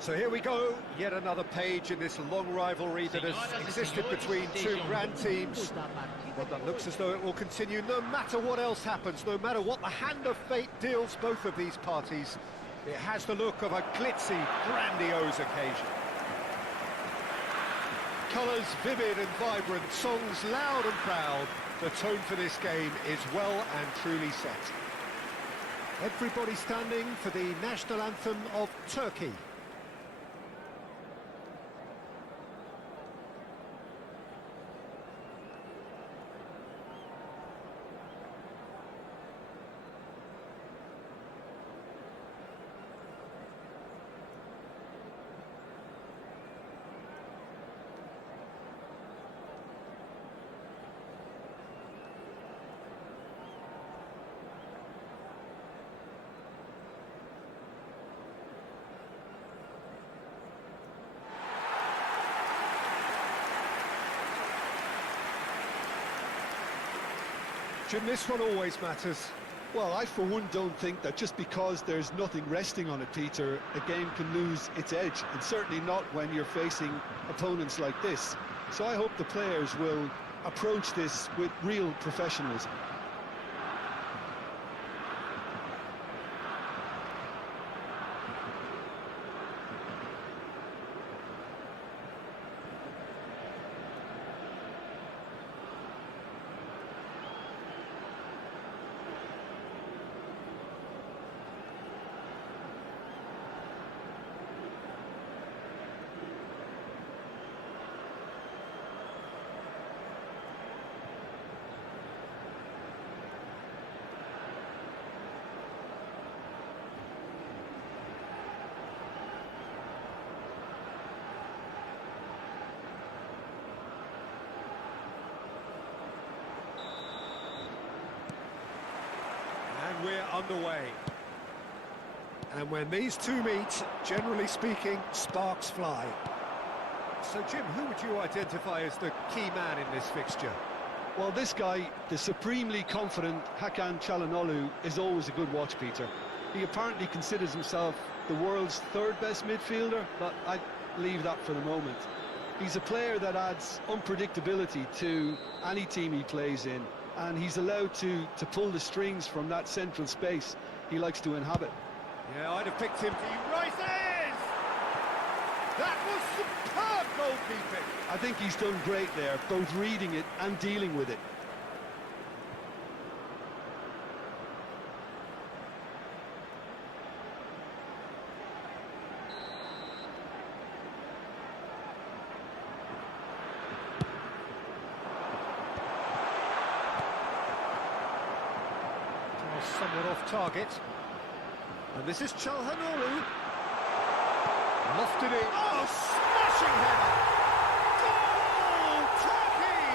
So here we go, yet another page in this long rivalry that has existed between two grand teams. One that looks as though it will continue no matter what else happens, no matter what the hand of fate deals both of these parties. It has the look of a glitzy, grandiose occasion. Colours vivid and vibrant, songs loud and proud. The tone for this game is well and truly set. Everybody standing for the national anthem of Turkey. Jim, this one always matters. Well, I for one don't think that just because there's nothing resting on it, Peter, a game can lose its edge, and certainly not when you're facing opponents like this. So I hope the players will approach this with real professionalism. And we're underway. And when these two meet, generally speaking, sparks fly. So, Jim, who would you identify as the key man in this fixture? Well, this guy, the supremely confident Hakan Çalhanoğlu, is always a good watch, Peter. He apparently considers himself the world's third best midfielder, but I'd leave that for the moment. He's a player that adds unpredictability to any team he plays in, and he's allowed to pull the strings from that central space he likes to inhabit. Yeah, I'd have picked him. He rises! That was superb goalkeeping! I think he's done great there, both reading it and dealing with it. Somewhat off target. And this is Çalhanoğlu. Lofted it. Oh, smashing header! Goal! Turkey!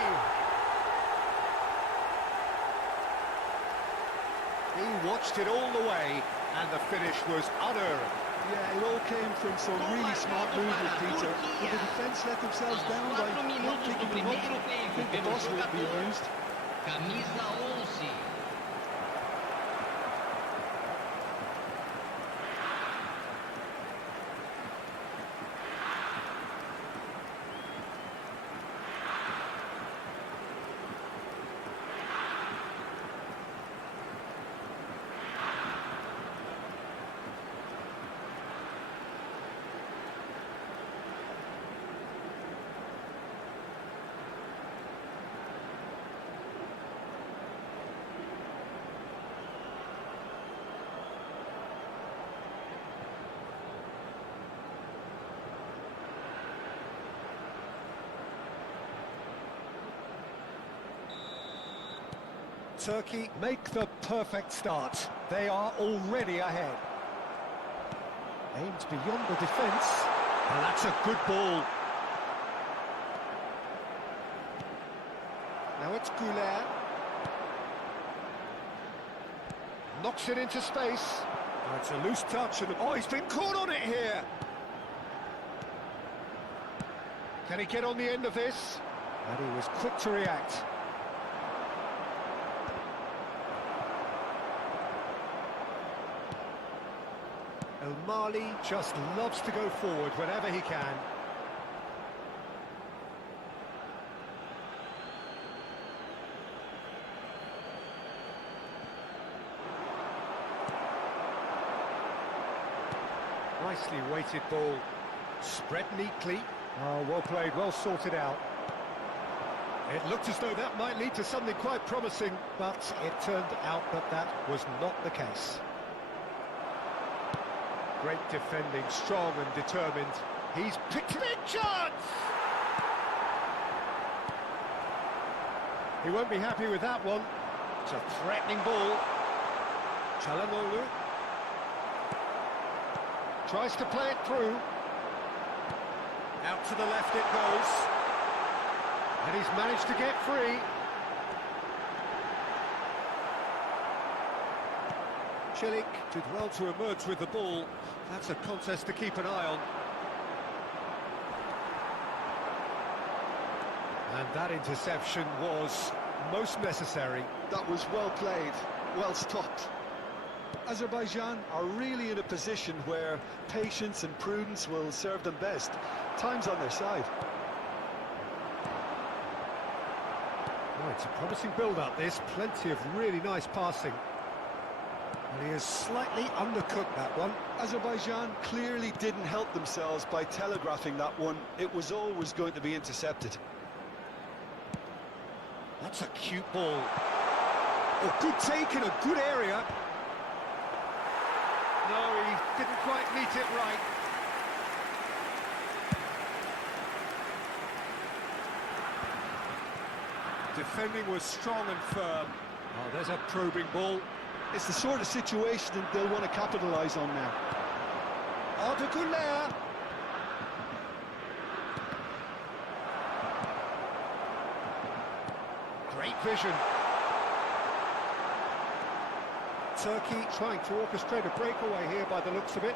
He watched it all the way, and the finish was unerring. Yeah, it all came from some really smart movement, Peter. But the defence let themselves down by not picking them up. I think the boss won't be amused. Camisa 11. Turkey make the perfect start. They are already ahead. Aims beyond the defence, and that's a good ball. Now it's Güler. Knocks it into space. Oh, it's a loose touch, and oh, he's been caught on it here. Can he get on the end of this? And he was quick to react. El Mali just loves to go forward whenever he can. Nicely weighted ball, spread neatly. Oh, well played, well sorted out. It looked as though that might lead to something quite promising, but it turned out that that was not the case. Great defending, strong and determined. He's picked a big chance! He won't be happy with that one. It's a threatening ball. Çalhanoğlu tries to play it through. Out to the left it goes. And he's managed to get free. Çelik did well to emerge with the ball. That's a contest to keep an eye on. And that interception was most necessary. That was well played, well stopped. Azerbaijan are really in a position where patience and prudence will serve them best. Time's on their side. Oh, it's a promising build-up, this. Plenty of really nice passing. And he has slightly undercooked that one. Azerbaijan clearly didn't help themselves by telegraphing that one. It was always going to be intercepted. That's a cute ball. Oh, good take in a good area. No, he didn't quite meet it right. Defending was strong and firm. Oh, there's a probing ball. It's the sort of situation that they'll want to capitalise on now. Arda Güler. Great vision. Turkey trying to orchestrate a breakaway here by the looks of it.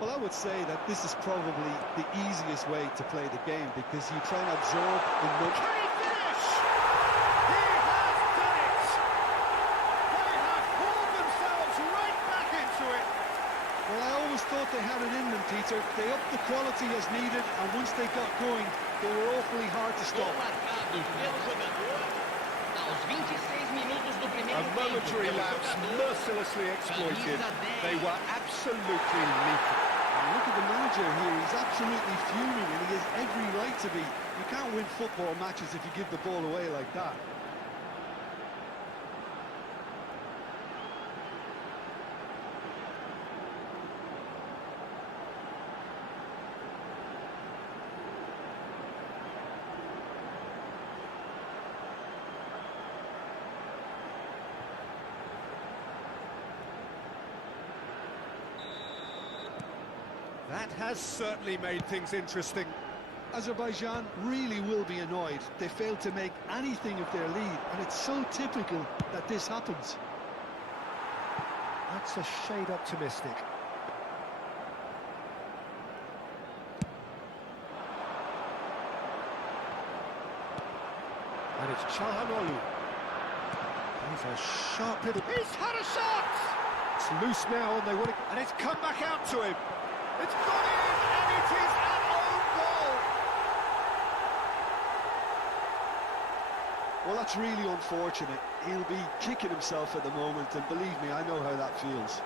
Well, I would say that this is probably the easiest way to play the game, because you try and absorb the much. Can he finish? He has done it! They have pulled themselves right back into it. Well, I always thought they had it in them, Peter. They upped the quality as needed, and once they got going, they were awfully hard to Gol stop. marcado pelo jogador aos 26 minutos do A primeiro tempo. momentary Pelo lapse jogador, mercilessly exploited. camisa 10. They were absolutely lethal. And look at the manager here. He's absolutely fuming, and he has every right to be. You can't win football matches if you give the ball away like that. That has certainly made things interesting. Azerbaijan really will be annoyed. They failed to make anything of their lead, and it's so typical that this happens. That's a shade optimistic. And it's Çalhanoğlu. He's a sharp little... He's had a shot! It's loose now, and they want it... And it's come back out to him. It's gone in, and it is an own goal! Well, that's really unfortunate. He'll be kicking himself at the moment, and believe me, I know how that feels.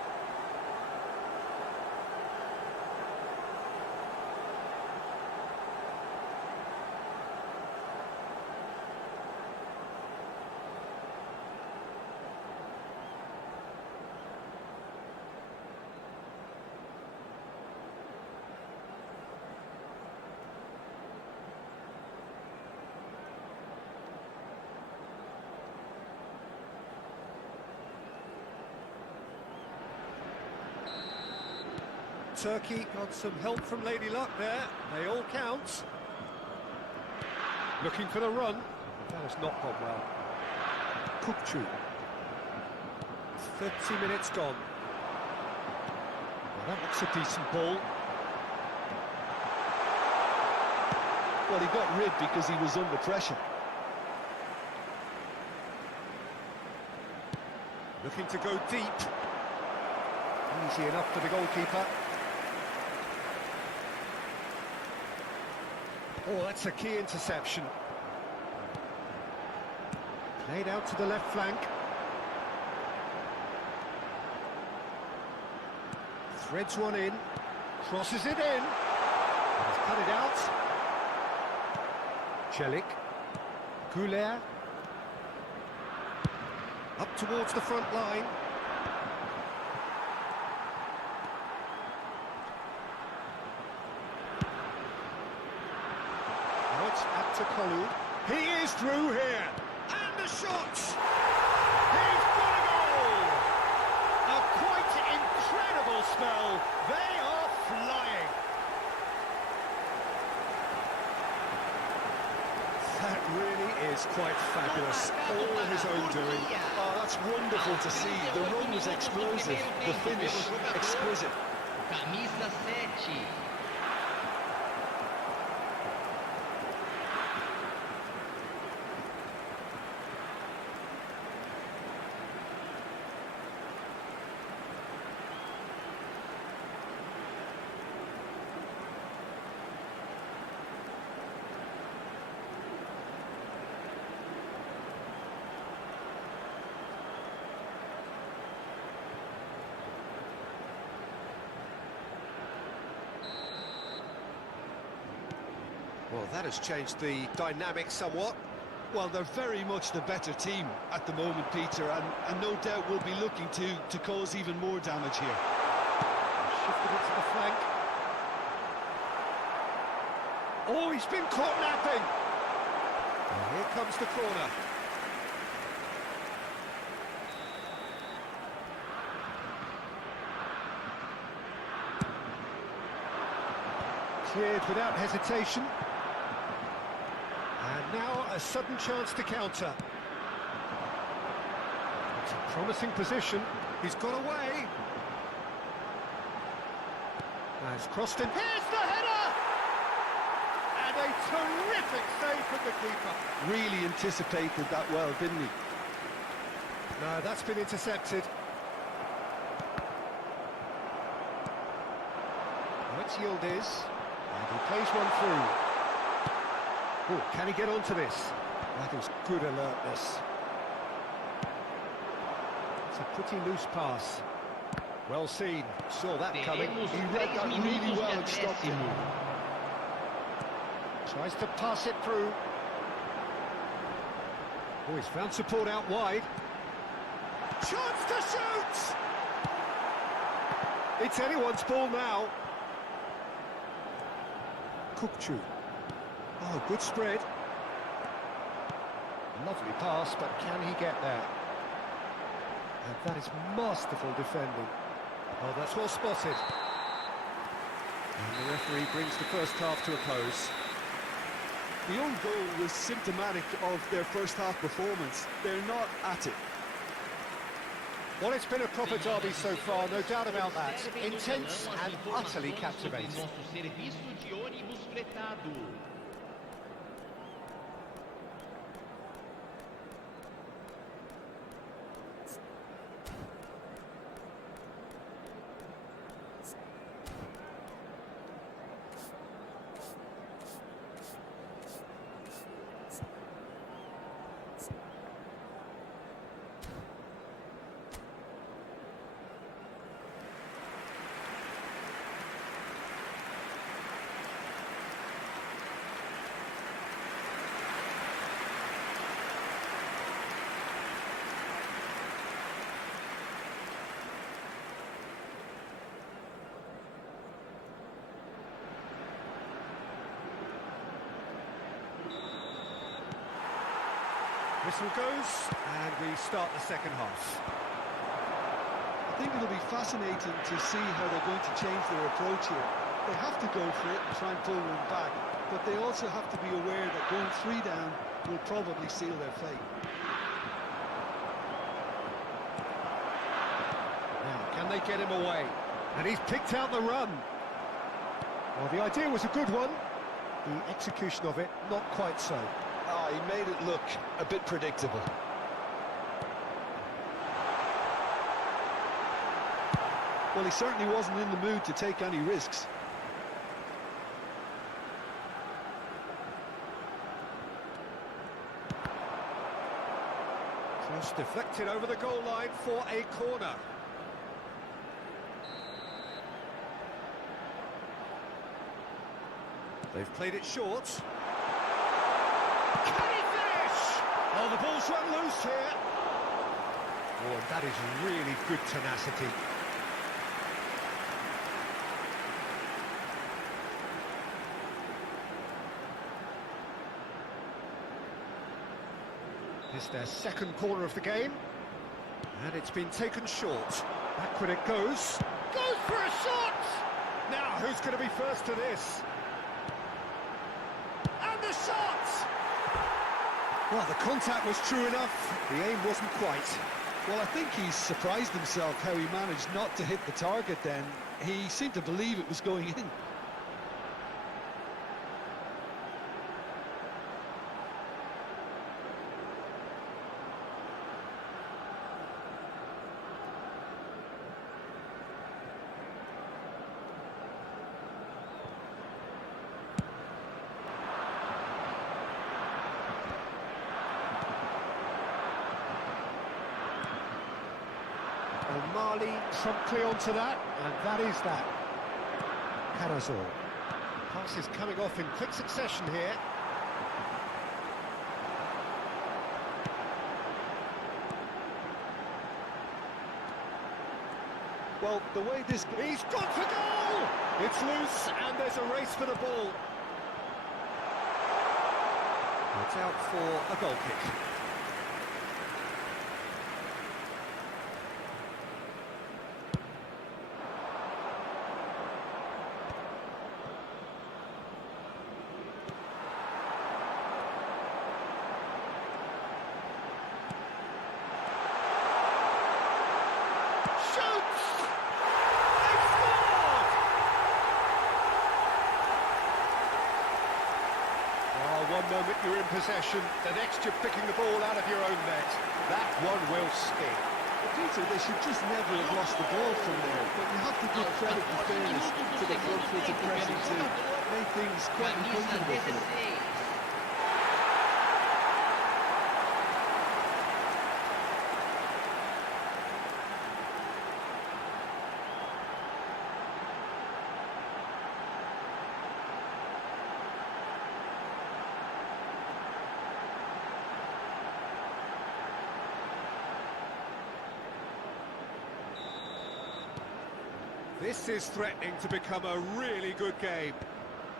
Turkey got some help from Lady Luck there. They all count. Looking for the run. That has not gone well. Kukçu. 30 minutes gone. Well, that looks a decent ball. Well, he got rid because he was under pressure. Looking to go deep. Easy enough for the goalkeeper. Oh, that's a key interception. Played out to the left flank. Threads one in. Crosses it in. He's cut it out. Celik. Goulet. Up towards the front line. Now it's up to Kolu. He is through here. And the shot! He's got a goal! A quite incredible spell. They are flying. That really is quite fabulous. All his own doing. Oh, that's wonderful to see. The run was explosive, the finish exquisite. Camisa 7. Well, that has changed the dynamic somewhat. Well, they're very much the better team at the moment, Peter, and no doubt will be looking to cause even more damage here. Shifted it to the flank. Oh, he's been caught napping. And here comes the corner. Cleared without hesitation. And now a sudden chance to counter. It's a promising position. He's got away. Now it's crossed in. Here's the header! And a terrific save from the keeper. Really anticipated that well, didn't he? No, that's been intercepted. Now it's Yildiz. And he plays one through. Oh, can he get onto this? That is good alertness. It's a pretty loose pass. Well seen. Saw that coming. He read that really well and stopped him. Tries to pass it through. Oh, he's found support out wide. Chance to shoot! It's anyone's ball now. Kukçu. Oh, good spread. Lovely pass, but can he get there? And that is masterful defending. Oh, that's well spotted. And the referee brings the first half to a close. The own goal was symptomatic of their first half performance. They're not at it. Well, it's been a proper derby so far, no doubt about that. Intense and utterly captivating. Nosso serviço de ônibus fretado. Whistle goes, and we start the second half. I think it'll be fascinating to see how they're going to change their approach here. They have to go for it and try and pull one back, but they also have to be aware that going 3 down will probably seal their fate. Now, can they get him away? And he's picked out the run. Well, the idea was a good one. The execution of it, not quite so. He made it look a bit predictable. Well, he certainly wasn't in the mood to take any risks. Cross deflected over the goal line for a corner. They've played it short. Can he finish? Oh, the ball's run loose here. Oh, and that is really good tenacity. It's their second corner of the game. And it's been taken short. Backward it goes. Goes for a shot! Now, who's going to be first to this? And the shot! Well, the contact was true enough. The aim wasn't quite. Well, I think he's surprised himself how he managed not to hit the target then. He seemed to believe it was going in. Mali promptly onto that, and that is that. Carazor. Pass is coming off in quick succession here. Well, the way this... He's gone for goal! It's loose, and there's a race for the ball. It's out for a goal kick. One moment you're in possession, the next you're picking the ball out of your own net. That one will sting. Peter, they should just never have lost the ball from there, but you have to give credit and fairness to the front-footed pressing to make things quite uncomfortable for them. This is threatening to become a really good game.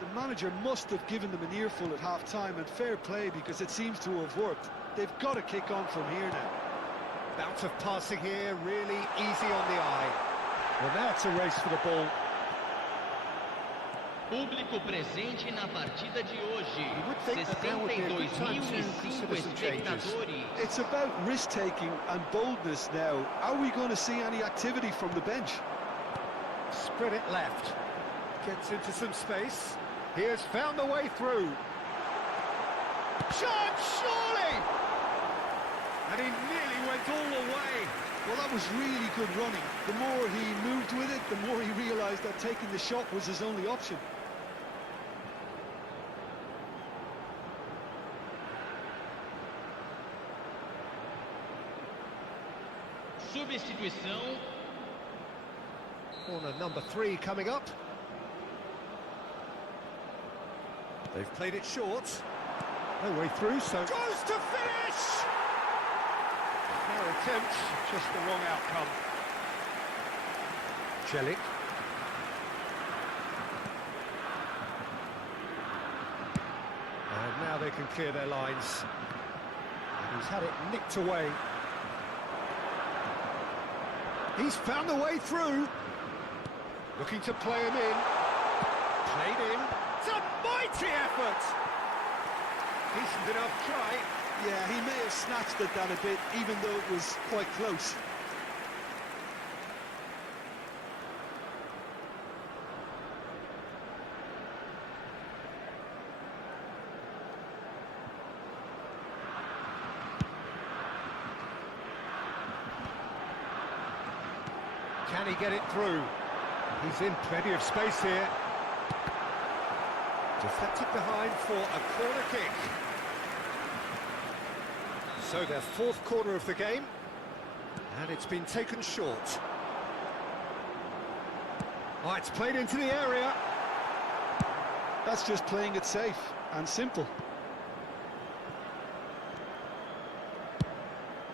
The manager must have given them an earful at half-time, and fair play because it seems to have worked. They've got to kick on from here now. Bout of passing here, really easy on the eye. Well, now it's a race for the ball. Público presente na partida de hoje. You would think that now would be a good time to 62.005 consider some changes. espectadores. It's about risk-taking and boldness now. Are we going to see any activity from the bench? Spread it left. Gets into some space. He has found the way through. Chance, surely! And he nearly went all the way. Well, that was really good running. The more he moved with it, the more he realised that taking the shot was his only option. Substituição. Corner number 3 coming up. They've played it short. No way through, so... Goes to finish! Fair attempt, just the wrong outcome. Celik. And now they can clear their lines. And he's had it nicked away. He's found the way through. Looking to play him in. Played in. It's a mighty effort! Decent enough try. Yeah, he may have snatched at that a bit, even though it was quite close. Can he get it through? He's in plenty of space here. Deflected behind for a corner kick. So their fourth corner of the game, and it's been taken short. Oh, it's played into the area. That's just playing it safe and simple.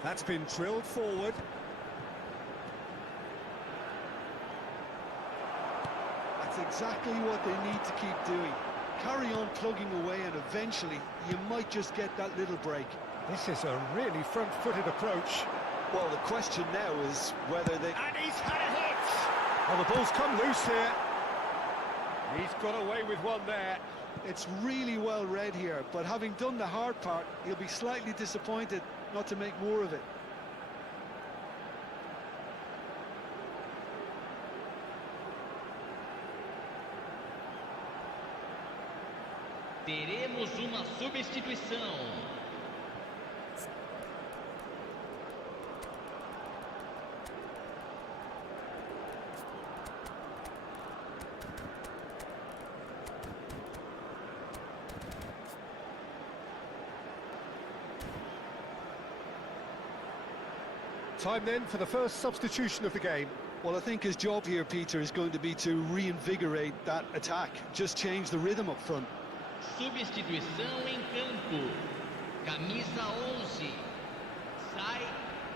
That's been drilled forward. That's exactly what they need to keep doing. Carry on plugging away and eventually you might just get that little break. This is a really front-footed approach. Well, the question now is whether they... And he's had a hit! Oh, the ball's come loose here. He's got away with one there. It's really well read here, but having done the hard part, he'll be slightly disappointed not to make more of it. Teremos uma substituição. Time then for the first substitution of the game. Well, I think his job here, Peter, is going to be to reinvigorate that attack. Just change the rhythm up front. Substituição em campo. Camisa 11. Sai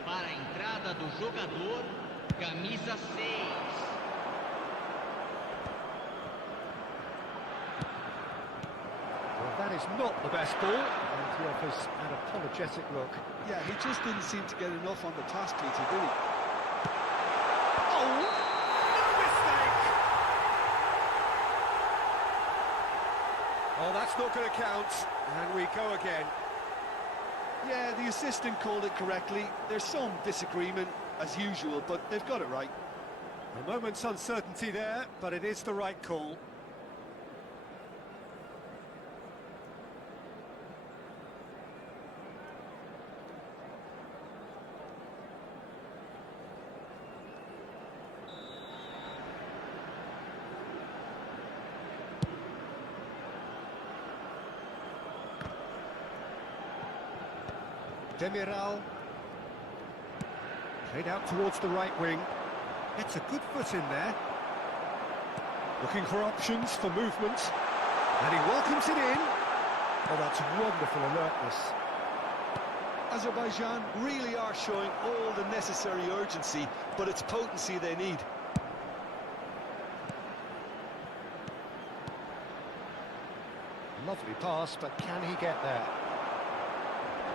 para a entrada do jogador. Camisa 6. Well, that is not the best ball, and he offers an apologetic look. Yeah, he just didn't seem to get enough on the pass, Peter, did he? Oh, no mistake! Oh, that's not going to count, and we go again. Yeah, the assistant called it correctly. There's some disagreement, as usual, but they've got it right. A moment's uncertainty there, but it is the right call. Demiral, played out towards the right wing. Gets a good foot in there. Looking for options for movement. And he welcomes it in. Oh, that's wonderful alertness. Azerbaijan really are showing all the necessary urgency, but it's potency they need. Lovely pass, but can he get there?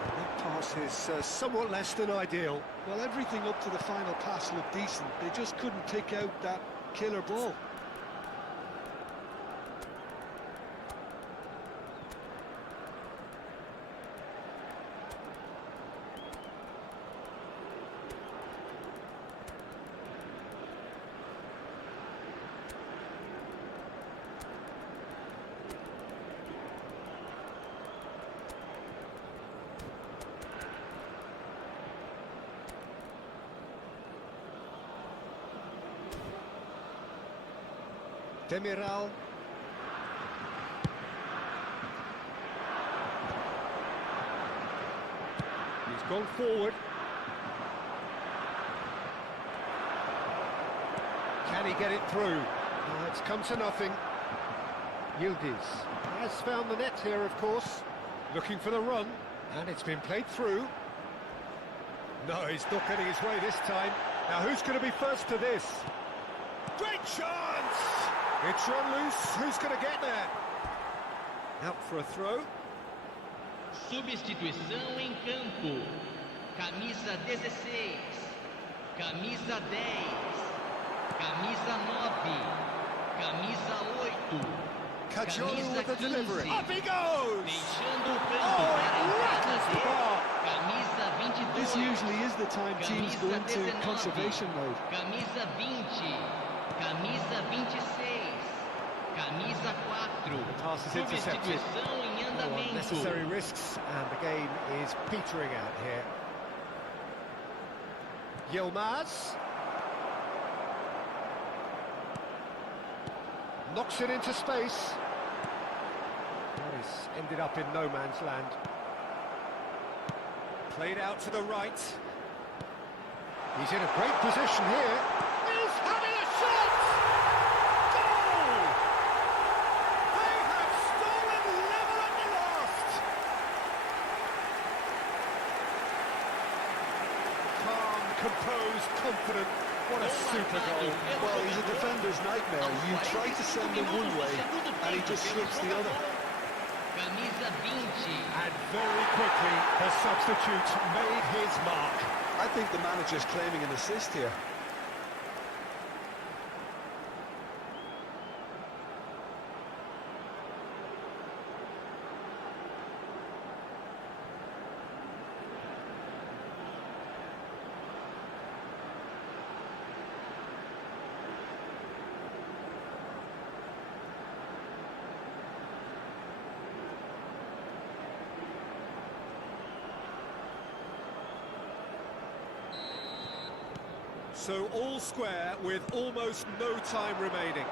That pass is somewhat less than ideal. Well, everything up to the final pass looked decent. They just couldn't pick out that killer ball. Demiral. He's gone forward. Can he get it through? Oh, it's come to nothing. Yildiz has found the net here, of course. Looking for the run, and it's been played through. No, he's not getting his way this time. Now, who's going to be first to this? Great chance! It's run loose. Who's going to get there? Out for a throw. Substituição em campo. Camisa 16. Camisa 10. Camisa 9. Camisa 8. Cajolo with the delivery. 15. Up he goes! Deixando o campo Oh, para a it entrada rattles the dele. bar. Camisa 22. This usually is the time teams go into Camisa 19. conservation mode. Camisa 20. Camisa 26. Camisa 4. Pass is intercepted. Substituição em Oh, andamento. unnecessary risks, and the game is petering out here. Yilmaz. Knocks it into space. That is ended up in no man's land. Played out to the right. He's in a great position here. He's having a shot! Goal! They have stolen level at the last! Calm, composed, confident. What a super goal. Well, he's a defender's nightmare. You try to send him one way, and he just slips the other. Camisa 20. And very quickly, the substitute made his mark. I think the manager's claiming an assist here. So all square with almost no time remaining.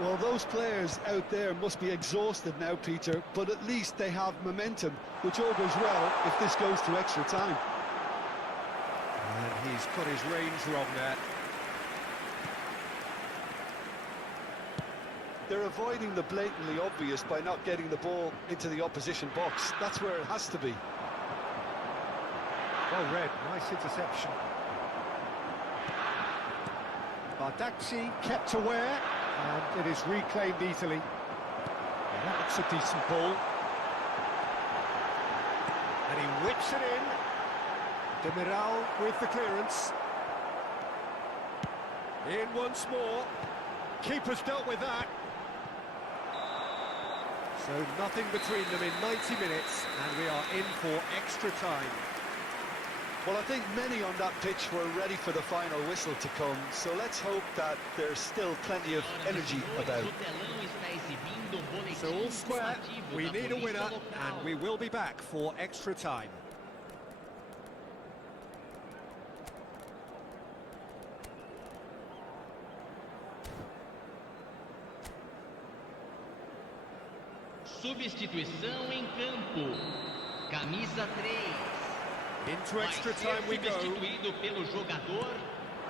Well, those players out there must be exhausted now, Peter, but at least they have momentum, which all goes well if this goes to extra time. And he's got his range wrong there. They're avoiding the blatantly obvious by not getting the ball into the opposition box. That's where it has to be. Well read, nice interception. Bardacci kept aware, and it is reclaimed easily. And that looks a decent ball. And he whips it in. Demiral with the clearance. In once more. Keeper's dealt with that. So nothing between them in 90 minutes, and we are in for extra time. Well, I think many on that pitch were ready for the final whistle to come, so let's hope that there's still plenty of energy about. So all square, we need a winner, and we will be back for extra time. Substituição em campo. Camisa 3. Into extra time we go. Substituído pelo jogador,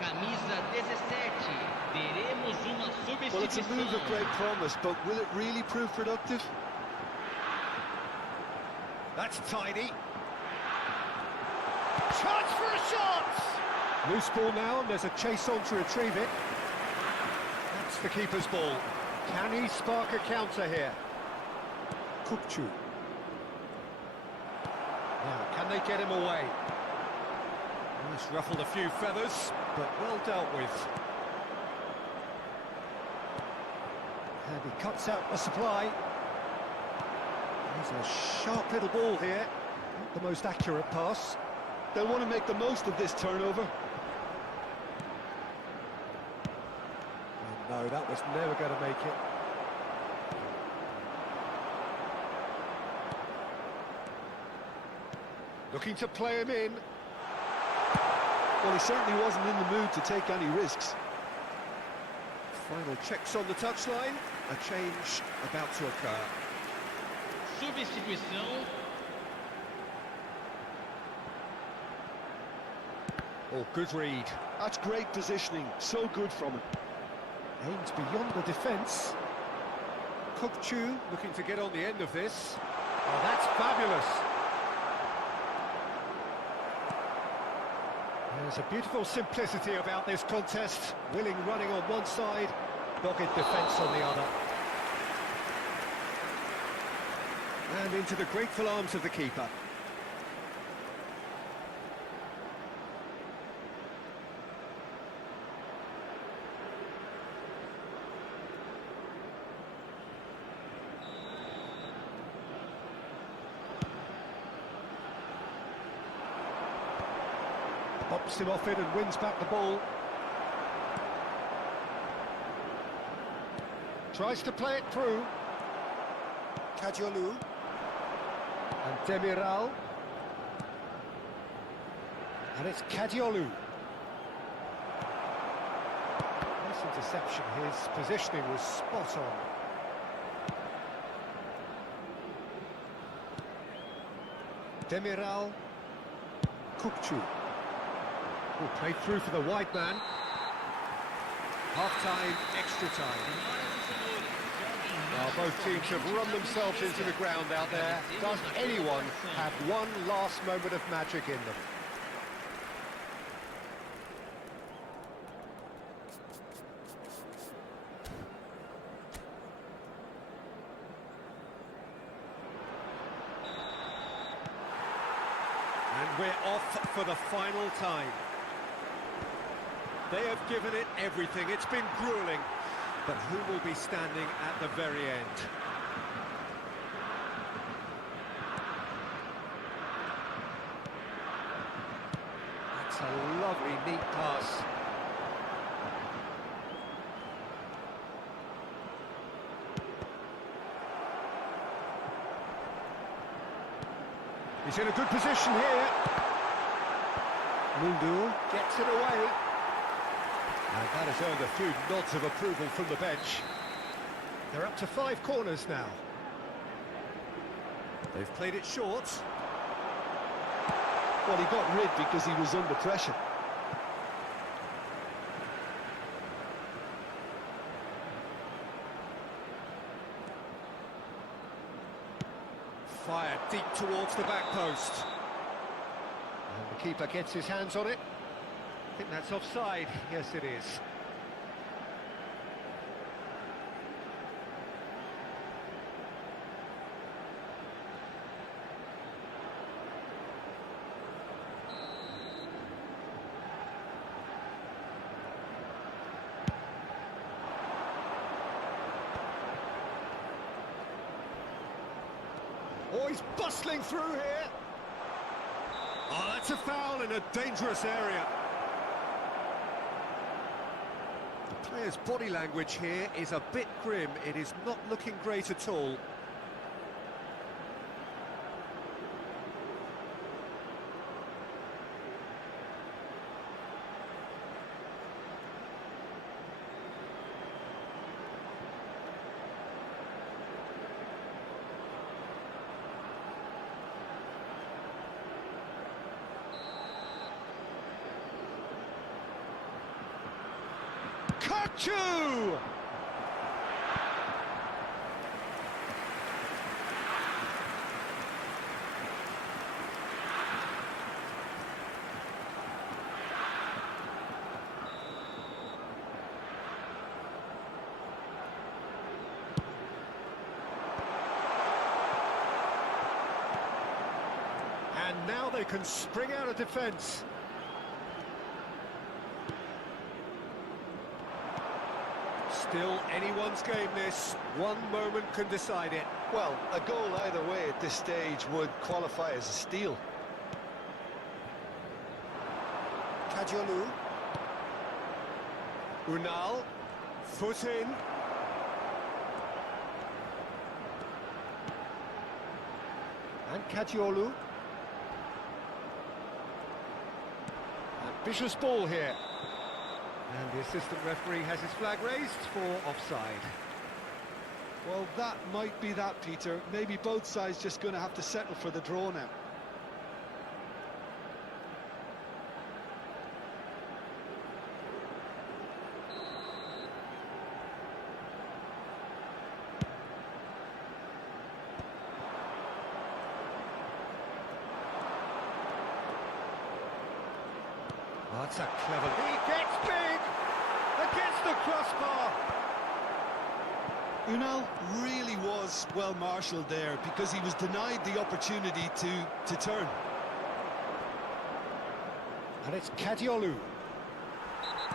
camisa 17. Teremos uma substituição. Well, it's a move of great promise, but will it really prove productive? That's tidy. Chance for a shot! Loose ball now, and there's a chase on to retrieve it. That's the keeper's ball. Can he spark a counter here? Kupchu. Now, can they get him away? He's ruffled a few feathers, but well dealt with. And he cuts out the supply. There's a sharp little ball here. Not the most accurate pass. They'll want to make the most of this turnover. Oh, no, that was never going to make it. Looking to play him in. Well, he certainly wasn't in the mood to take any risks. Final checks on the touchline. A change about to occur. Substituição. Oh, good read. That's great positioning. So good from him. Aims beyond the defence. Kupchu looking to get on the end of this. Oh, that's fabulous. There's a beautiful simplicity about this contest. Willing running on one side, dogged defence on the other. And into the grateful arms of the keeper. Pops him off it and wins back the ball. Tries to play it through. Kadiolu. And Demiral. And it's Kadiolu. Nice interception. His positioning was spot on. Demiral. Kukçu. Played through for the wide man. Half-time, extra time. Well, both teams have run themselves into the ground out there. Does anyone have one last moment of magic in them? And we're off for the final time. They have given it everything. It's been grueling. But who will be standing at the very end? That's a lovely, neat pass. He's in a good position here. Ronaldo gets it away. And that has earned a few nods of approval from the bench. They're up to 5 corners now. They've played it short. Well, he got rid because he was under pressure. Fired deep towards the back post. And the keeper gets his hands on it. I think that's offside. Yes, it is. Oh, he's bustling through here. Oh, that's a foul in a dangerous area. The player's body language here is a bit grim. It is not looking great at all. Kukçu! And now they can spring out of defence. Still anyone's game, this. One moment can decide it. Well, a goal either way at this stage would qualify as a steal. Kadiolu. Ronaldo. Foot in. And Kadiolu. Ambitious ball here. And the assistant referee has his flag raised for offside. Well, that might be that, Peter. Maybe both sides just going to have to settle for the draw now. Oh, that's a clever... He gets big! Against the crossbar! Unal really was well marshalled there because he was denied the opportunity to turn. And it's Kadiolu.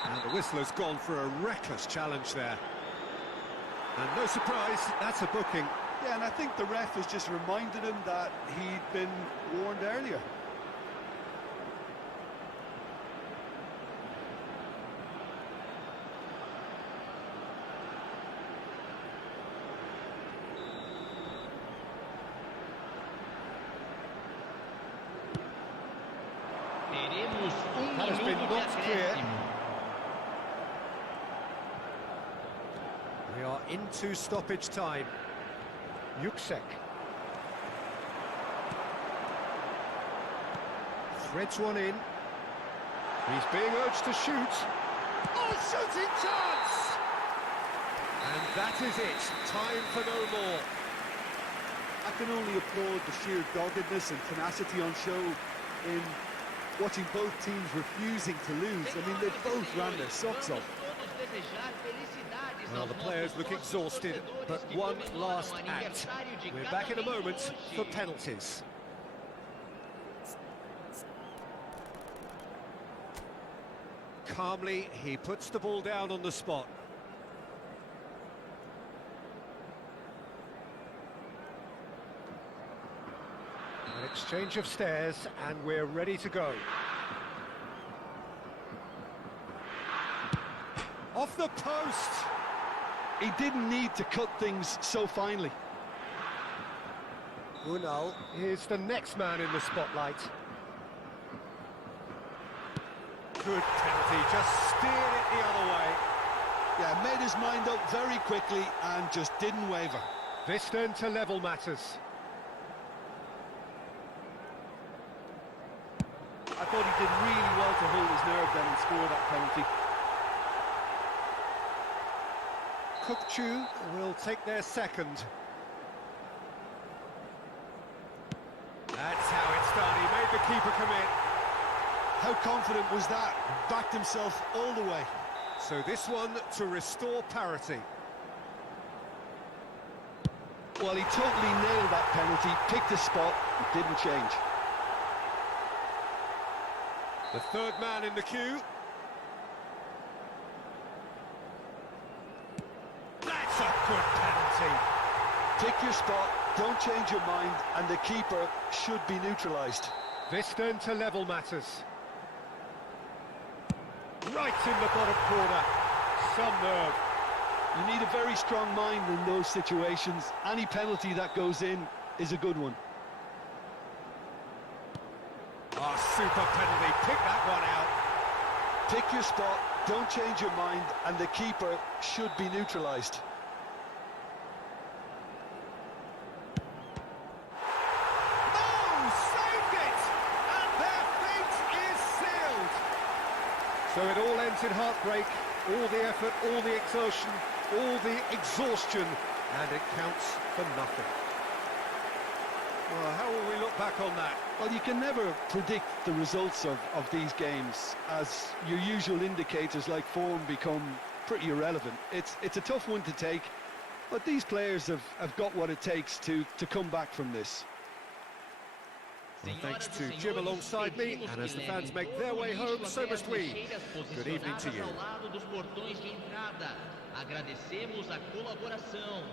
And the whistle has gone for a reckless challenge there. And no surprise, that's a booking. Yeah, and I think the ref has just reminded him that he'd been warned earlier. Teremos That has been minuto de knocked clear. acréscimo. into stoppage time. Yuksek. Threads one in. He's being urged to shoot. Oh, shooting chance! And that is it. Time for no more. I can only applaud the sheer doggedness and tenacity on show in watching both teams refusing to lose. I mean, they both ran their socks off. Well, the players look exhausted, but one last act. We're back in a moment for penalties. Calmly, he puts the ball down on the spot. An exchange of stares, and we're ready to go. Off the post! He didn't need to cut things so finely. Unal is the next man in the spotlight. Good penalty, just steered it the other way. Yeah, made his mind up very quickly and just didn't waver. This then to level matters. I thought he did really well to hold his nerve then and score that penalty. Kukçu will take their second. That's how it's done. He made the keeper come in. How confident was that? Backed himself all the way. So this one to restore parity. Well, he totally nailed that penalty, picked a spot, and didn't change. The third man in the queue. That's a good penalty. Pick your spot, don't change your mind, and the keeper should be neutralised. This then to level matters. Right in the bottom corner. Some nerve. You need a very strong mind in those situations. Any penalty that goes in is a good one. Oh, super penalty. Pick that one out. Pick your spot, don't change your mind, and the keeper should be neutralised. Oh, saved it! And their fate is sealed. So it all ends in heartbreak. All the effort, all the exertion, all the exhaustion, and it counts for nothing. Well, how will we look back on that? Well, you can never predict the results of these games, as your usual indicators like form become pretty irrelevant. It's a tough one to take, but these players have got what it takes to come back from this. Well, thanks to Jim alongside me, and as the fans make their way home, so must we. Good evening to you. Agradecemos a colaboração.